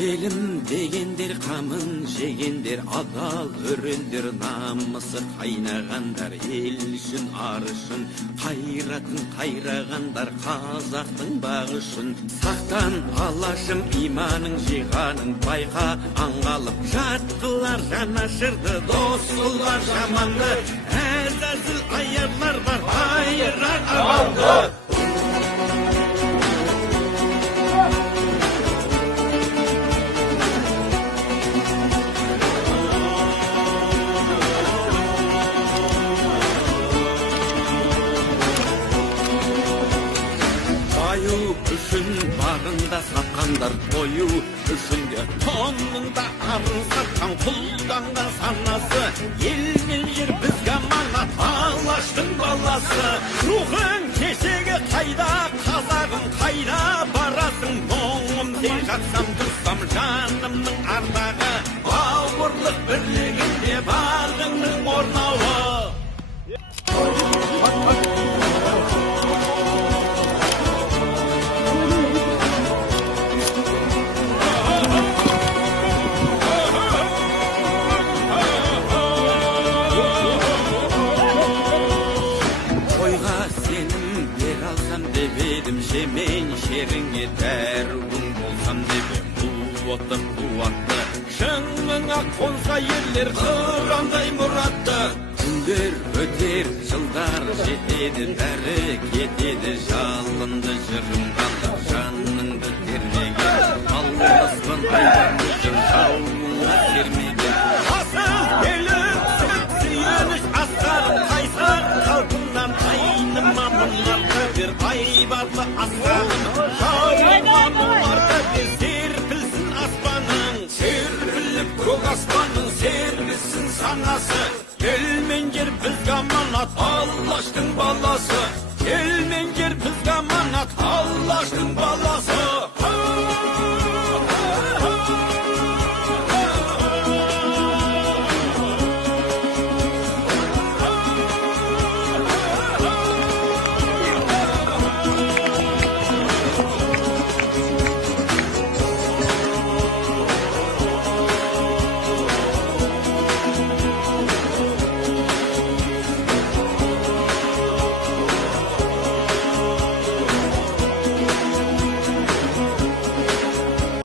Елім дегендер қамын жегендер, адал өрендер, намысы қайнағандар, ел үшін ар үшін қайратын қайрағандар, қазақтың бағы үшін. Сақтан алашым иманың жиғанын байқа, аңғалып жатқылар жанашырды, дос қылар жаманды, әзәзіл аярлар бар, айырар аманды. Үшін бағында сатқандар, тою үшінде тонында арын сатқан, құлданған санасы, ел мен жер бізге аманат, алаштың баласы. Рухың кешегі қайда, қазағым қайда барасың, мұңым тек жатсам тұрсам жанымның ардағы, бауырлық бірлігінде бағыңның орнауы. Жемен шеріңе дәруің болсам деп, қуатты қуатты шыңыңа қонса ерлер қырандай мұратты. Күндер өтер, жылдар жетеді, бәрі кетеді, жалынды жырым қалды,